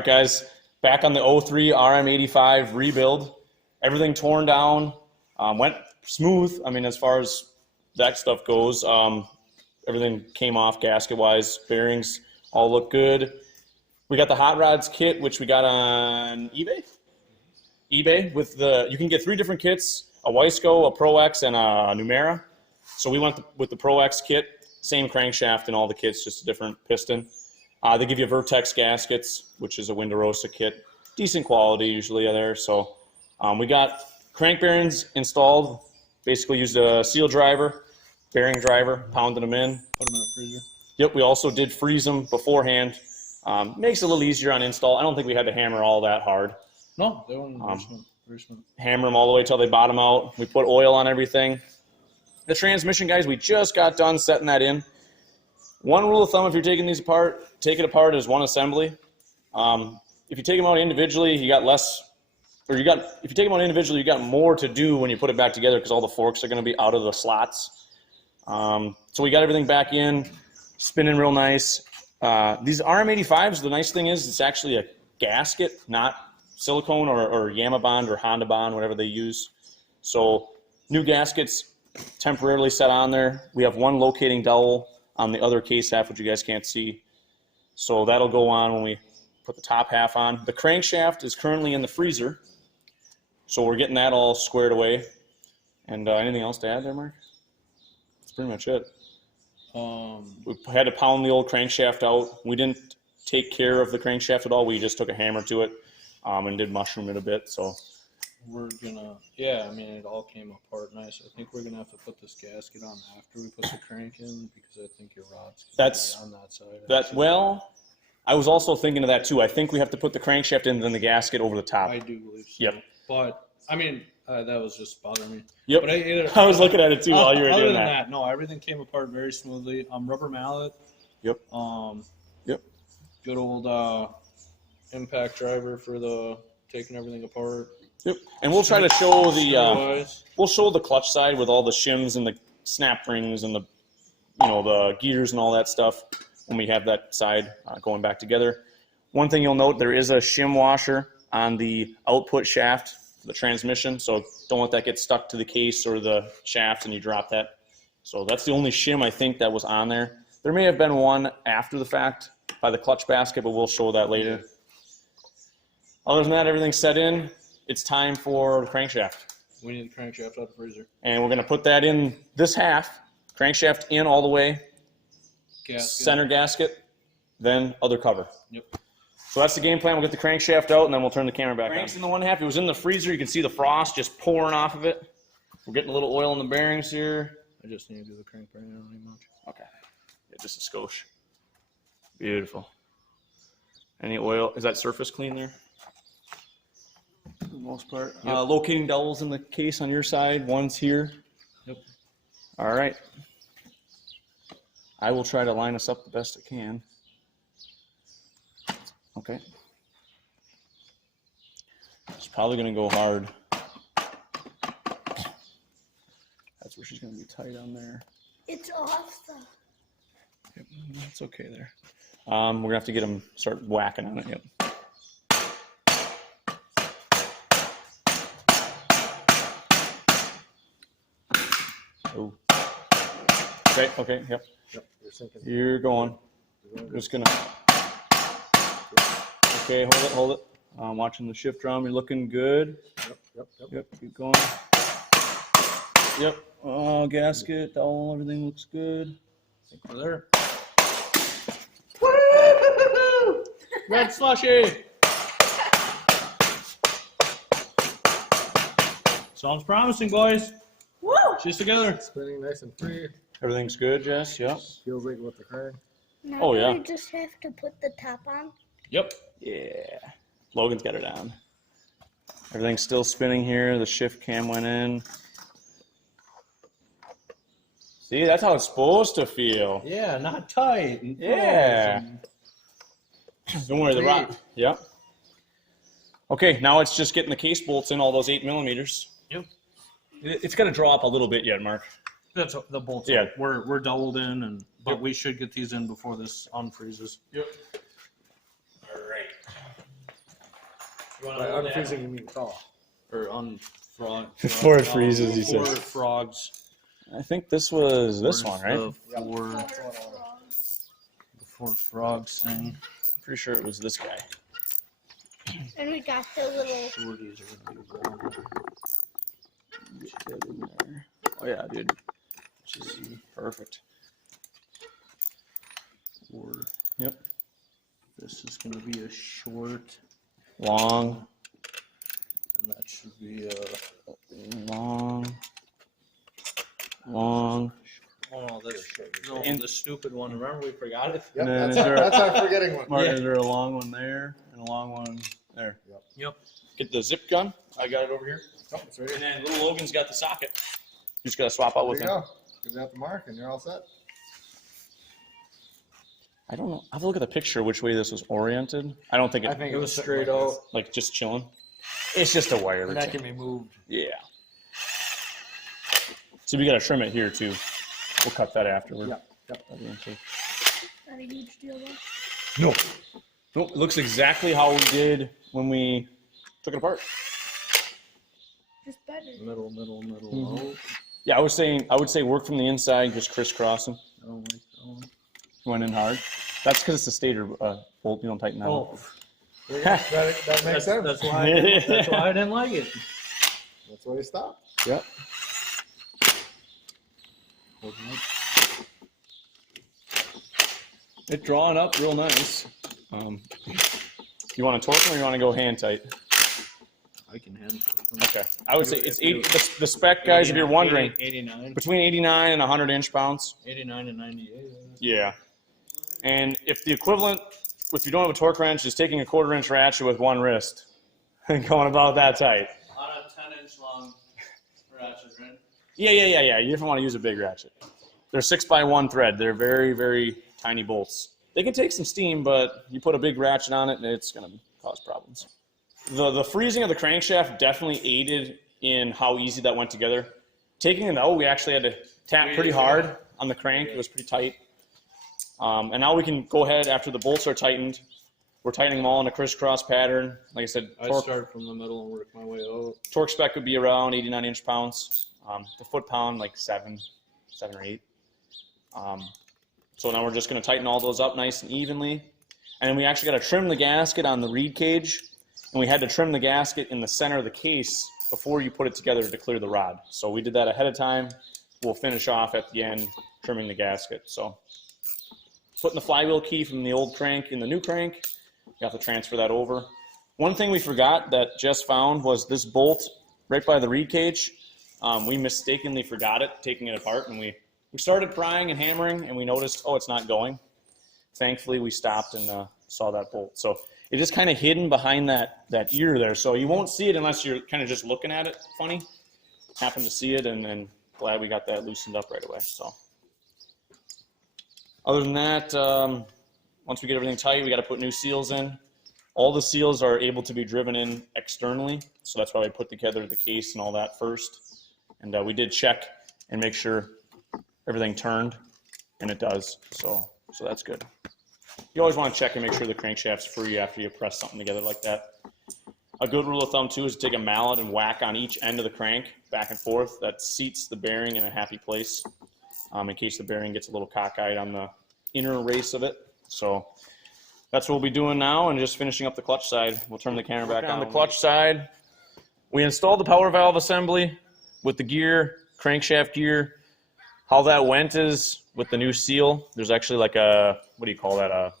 right, guys, back on the 03 RM85 rebuild. Everything torn down, went smooth. I mean, as far as that stuff goes, everything came off gasket-wise. Bearings all look good. We got the hot rods kit, which we got on eBay with the, you can get 3 different kits, a Wiseco, a Pro X, and a Numera. So we went with the Pro X kit, same crankshaft in all the kits, just a different piston. They give you Vertex gaskets, which is a Windorosa kit. Decent quality usually there. So we got crank bearings installed, basically used a seal driver, bearing driver, pounded them in. Put them in the freezer. Yep, we also did freeze them beforehand. Makes it a little easier on install. I don't think we had to hammer all that hard. No, they weren't very smooth. Hammer them all the way till they bottom out. We put oil on everything. The transmission, guys, we just got done setting that in. One rule of thumb, if you're taking these apart, take it apart as one assembly. If you take them out individually, you got less, or if you take them out individually, you got more to do when you put it back together because all the forks are going to be out of the slots. So we got everything back in, spinning real nice. These RM85s, the nice thing is it's actually a gasket, not silicone or Yamabond or Honda Bond, whatever they use. So new gaskets temporarily set on there. We have one locating dowel on the other case half, which you guys can't see. So that'll go on when we put the top half on. The crankshaft is currently in the freezer. So we're getting that all squared away. And anything else to add there, Mark? That's pretty much it. We had to pound the old crankshaft out. We didn't take care of the crankshaft at all. We just took a hammer to it and did mushroom it a bit. So we're gonna, yeah, I mean, it all came apart nice. I think we're gonna have to put this gasket on after we put the crank in because I think your rod's on that side. Well, I was also thinking of that too. I think we have to put the crankshaft in and then the gasket over the top. I do believe so. Yep. But I mean, that was just bothering me. Yep. But I was looking at it too while you were doing that. Other than that. that, no, everything came apart very smoothly. Rubber mallet. Yep. Yep. Good old impact driver for the taking everything apart. Yep. And we'll try to show the clutch side with all the shims and the snap rings and the the gears and all that stuff when we have that side going back together. One thing you'll note, there is a shim washer on the output shaft for the transmission, so don't let that get stuck to the case or the shaft and you drop that. So that's the only shim I think that was on there. There may have been one after the fact by the clutch basket, but we'll show that later. Other than that, everything's set in. It's time for the crankshaft. We need the crankshaft out of the freezer. And we're going to put that in this half, crankshaft in all the way, center gasket, then other cover. Yep. So that's the game plan. We'll get the crankshaft out, and then we'll turn the camera back on. Cranks in the one half. It was in the freezer. You can see the frost just pouring off of it. We're getting a little oil in the bearings here. I just need to do the crank bearing. I don't need much. Okay. Yeah, just a skosh. Beautiful. Any oil? Is that surface clean there? For the most part. Yep. Locating dowels in the case on your side. One's here. Yep. All right. I will try to line us up the best I can. Okay. It's probably going to go hard. That's where she's going to be tight on there. It's off the... Yep, that's okay there. We're going to have to get them, start whacking on it. Yep. Oh. Okay, okay, yep. Yep, you're sinking. You're going. I'm just going to... Okay, hold it. I'm watching the shift drum. You're looking good. Yep, keep going. Yep. Oh, gasket, dowel, everything looks good. I think we're there. Woo! Red slushy! Sounds promising, boys. Woo! She's together. Spinning nice and free. Everything's good, Jess? Yep. Feels like with the crank. Now Oh, yeah. we just have to put the top on. Yep. Yeah. Logan's got her down. Everything's still spinning here. The shift cam went in. See, that's how it's supposed to feel. Yeah, not tight. Yeah. Don't worry, the rock. Yep. Okay, now it's just getting the case bolts in, all those 8mm. Yep. It's got to draw up a little bit yet, Mark. That's the bolts. Yeah. We're doubled in, but we should get these in before this unfreezes. Yep. All right. By unfreezing, you mean thaw. Or unfrog. Before it freezes, he Before says. it frogs. I think this was this one, right? Before frogs thing. Pretty sure it was this guy. And we got the little. Shorties are gonna be wrong. Get that in there. Oh yeah, dude. Perfect. Yep. This is gonna be a short. Long. And that should be a Long. Oh, this no, the stupid one. Remember we forgot it? Yep, then that's our forgetting one. Martin, is there a long one there and a long one there? Yep. Get the zip gun. I got it over here. Oh, it's right here. And then little Logan's got the socket. You just gotta swap out There with you him. go. Give that the mark, and you're all set. I don't know. I have to look at the picture which way this was oriented. I don't think I think It was sitting straight like out. this. like just chilling. It's just a wire. And that's that it. can be moved. Yeah. So we gotta trim it here too. We'll cut that afterward. Yep. Not a huge deal though. No. Nope. It looks exactly how we did when we took it apart. Just better. Middle. Mhm. Yeah, I would say work from the inside, just crisscrossing. I don't like that one. Went in hard. That's because it's a stator bolt. You don't tighten that. Oh, That makes sense. that's why I didn't like it. That's why you stop. Yep. It's drawing up real nice. You want to torque them or you want to go hand tight? I can handle it. Okay. I would say it's 80. The spec, guys, if you're wondering, 89, between 89 and 100 inch-pounds. 89 and 98. Yeah. And if the equivalent, if you don't have a torque wrench, is taking a 1/4 inch ratchet with one wrist and going about that tight. On a 10-inch long ratchet, right? Yeah. You definitely want to use a big ratchet. They're 6x1 thread. They're very, very tiny bolts. They can take some steam, but you put a big ratchet on it and it's going to cause problems. The freezing of the crankshaft definitely aided in how easy that went together. Taking it out, we actually had to tap pretty hard on the crank. It was pretty tight. And now we can go ahead after the bolts are tightened. We're tightening them all in a crisscross pattern. Like I said, I start from the middle and work my way out. torque spec would be around 89 inch-pounds. The foot-pound, like 7 or 8. So now we're just going to tighten all those up nice and evenly. And we actually got to trim the gasket on the reed cage. And we had to trim the gasket in the center of the case before you put it together to clear the rod. So we did that ahead of time. We'll finish off at the end trimming the gasket. So putting the flywheel key from the old crank in the new crank, you have to transfer that over. One thing we forgot that Jess found was this bolt right by the reed cage. We mistakenly forgot it, taking it apart, and we started prying and hammering, and we noticed, oh, it's not going. Thankfully, we stopped and saw that bolt. So it is kind of hidden behind that ear there, so you won't see it unless you're kind of just looking at it funny. Happened to see it, and glad we got that loosened up right away. So other than that, once we get everything tight, we got to put new seals in. All the seals are able to be driven in externally, so that's why we put together the case and all that first. And we did check and make sure everything turned, and it does. So that's good. You always want to check and make sure the crankshaft's free after you press something together like that. A good rule of thumb too is to take a mallet and whack on each end of the crank back and forth. That seats the bearing in a happy place in case the bearing gets a little cockeyed on the inner race of it. So that's what we'll be doing now, and just finishing up the clutch side. We'll turn the camera back on the clutch side. We installed the power valve assembly with the gear, crankshaft gear. How that went is with the new seal, there's actually like a, what do you call that, a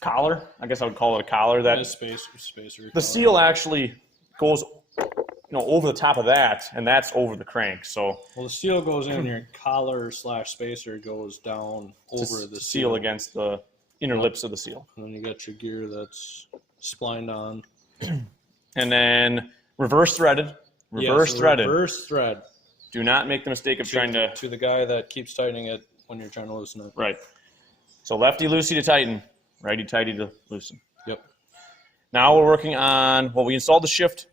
collar? I guess I would call it a collar. That spacer. the seal actually goes, over the top of that, and that's over the crank. So Well, the seal goes in, your collar / spacer goes down over the seal against the inner lips of the seal. And then you got your gear that's splined on. And then reverse threaded. Reverse threaded. Reverse thread. Do not make the mistake of trying to. To the guy that keeps tightening it when you're trying to loosen it. Right. So lefty loosey to tighten, righty tighty to loosen. Yep. Now we're working on, well, we installed the shift,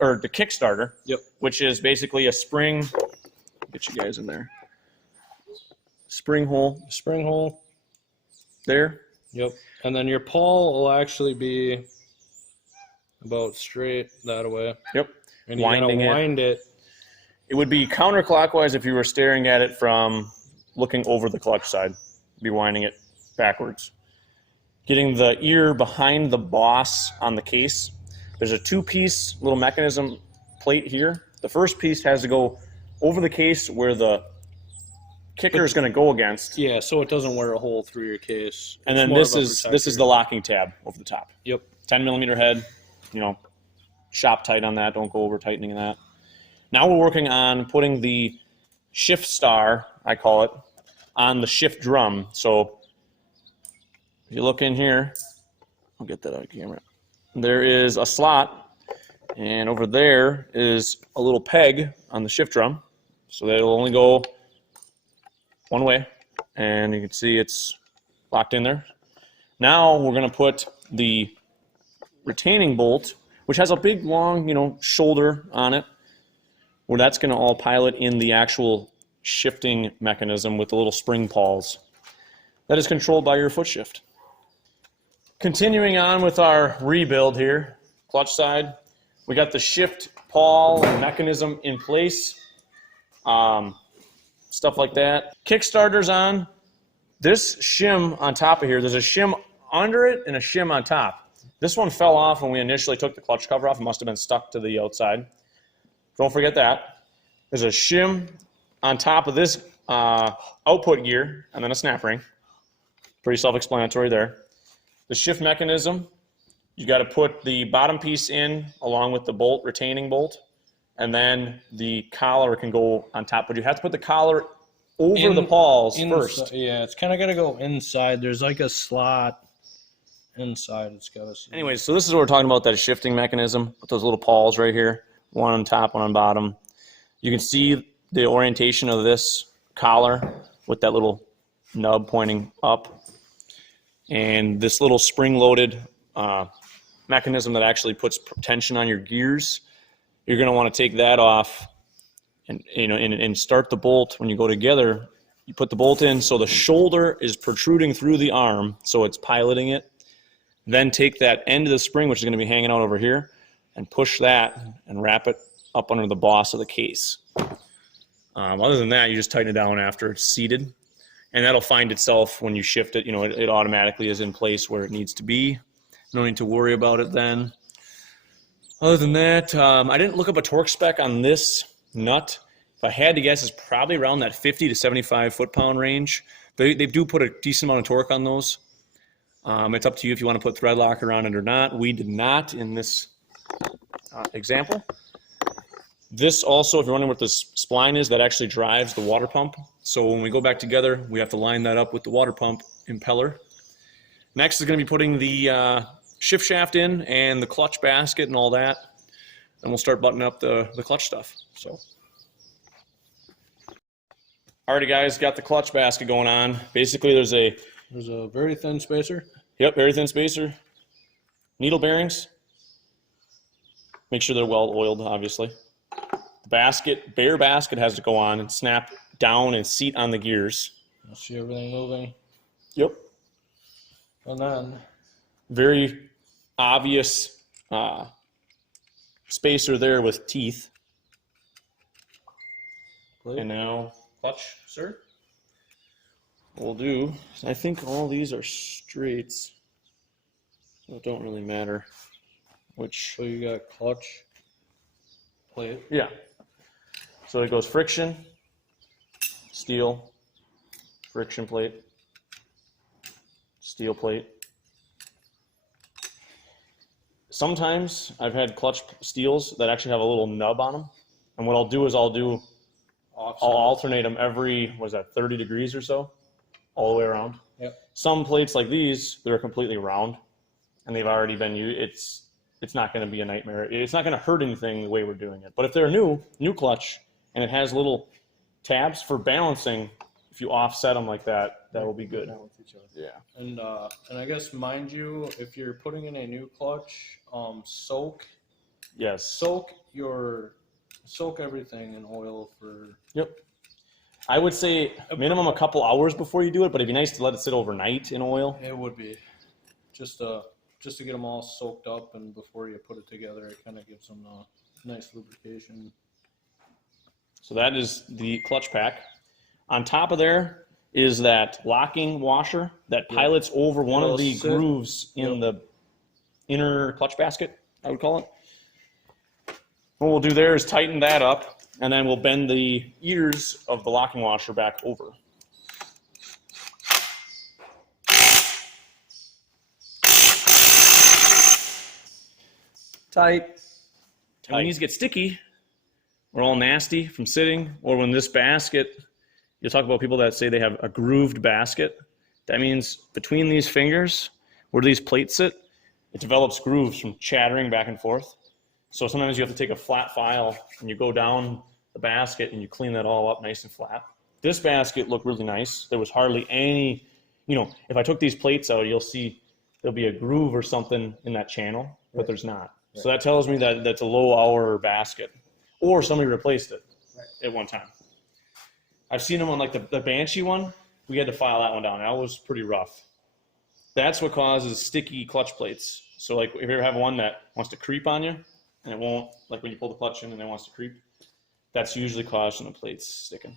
or the Kickstarter. Yep. Which is basically a spring. Get you guys in there. Spring hole. Spring hole. There. Yep. And then your pull will actually be about straight that way. Yep. And you gotta wind it. It would be counterclockwise if you were staring at it from looking over the clutch side. Be winding it backwards. Getting the ear behind the boss on the case. There's a 2-piece little mechanism plate here. The first piece has to go over the case where the kicker is going to go against. Yeah, so it doesn't wear a hole through your case. And then this is the locking tab over the top. Yep. 10mm head, you know, shop tight on that. Don't go over tightening that. Now we're working on putting the shift star, I call it, on the shift drum. So if you look in here, I'll get that out of camera. There is a slot, and over there is a little peg on the shift drum. So that it'll only go one way, and you can see it's locked in there. Now we're going to put the retaining bolt, which has a big, long, you know, shoulder on it, where that's going to all pilot in the actual shifting mechanism with the little spring pawls. That is controlled by your foot shift. Continuing on with our rebuild here, clutch side, we got the shift pawl mechanism in place, stuff like that. Kickstarter's on. This shim on top of here, there's a shim under it and a shim on top. This one fell off when we initially took the clutch cover off. It must have been stuck to the outside. Don't forget that. There's a shim on top of this output gear and then a snap ring. Pretty self-explanatory there. The shift mechanism, you got to put the bottom piece in along with the bolt, retaining bolt, and then the collar can go on top. But you have to put the collar over the pawls first. Yeah, it's kind of got to go inside. There's like a slot inside. It's got to. Anyways, so this is what we're talking about, that shifting mechanism with those little pawls right here, one on top, one on bottom. You can see the orientation of this collar with that little nub pointing up. And this little spring-loaded mechanism that actually puts tension on your gears, you're going to want to take that off and, you know, and start the bolt. When you go together, you put the bolt in so the shoulder is protruding through the arm, so it's piloting it. Then take that end of the spring, which is going to be hanging out over here, and push that and wrap it up under the boss of the case. Other than that, you just tighten it down after it's seated. And that'll find itself when you shift it. You know, it automatically is in place where it needs to be. No need to worry about it then. Other than that, I didn't look up a torque spec on this nut. If I had to guess, it's probably around that 50 to 75 foot-pound range. They do put a decent amount of torque on those. It's up to you if you want to put thread locker on it or not. We did not in this example. This also, if you're wondering what this spline is, that actually drives the water pump. So when we go back together, we have to line that up with the water pump impeller. Next is going to be putting the shift shaft in and the clutch basket and all that. And we'll start buttoning up the clutch stuff. So, alrighty guys, got the clutch basket going on. Basically there's a very thin spacer. Yep, very thin spacer. Needle bearings. Make sure they're well oiled, obviously. The basket, bare basket has to go on and snap down and seat on the gears. You'll see everything moving. Yep. And then very obvious spacer there with teeth. Plate. And now clutch, sir. We'll do, I think all these are straights, so it don't really matter which. So you got clutch, plate. Yeah. So it goes friction, steel, friction plate, steel plate. Sometimes I've had clutch steels that actually have a little nub on them. And what I'll do is I'll alternate them every, what is that, 30 degrees or so, all the way around. Yep. Some plates like these, they're completely round, and they've already been used. It's not going to be a nightmare. It's not going to hurt anything the way we're doing it. But if they're new clutch, and it has little tabs for balancing, if you offset them like that, that will be good. Yeah. And I guess, mind you, if you're putting in a new clutch, soak everything in oil for. Yep. I would say minimum a couple hours before you do it, but it'd be nice to let it sit overnight in oil. It would be just just to get them all soaked up, and before you put it together, it kind of gives them a nice lubrication. So that is the clutch pack. On top of there is that locking washer that pilots over one of the grooves in the inner clutch basket, I would call it. What we'll do there is tighten that up, and then we'll bend the ears of the locking washer back over. Tight. When these get sticky, we're all nasty from sitting, or when this basket, you'll talk about people that say they have a grooved basket. That means between these fingers, where these plates sit, it develops grooves from chattering back and forth. So sometimes you have to take a flat file and you go down the basket and you clean that all up nice and flat. This basket looked really nice. There was hardly any, if I took these plates out, you'll see there'll be a groove or something in that channel, but there's not. So that tells me that that's a low hour basket, or somebody replaced it at one time. I've seen them on like the Banshee one. We had to file that one down. That was pretty rough. That's what causes sticky clutch plates. So like if you ever have one that wants to creep on you and it won't, like when you pull the clutch in and it wants to creep, that's usually caused from the plates sticking.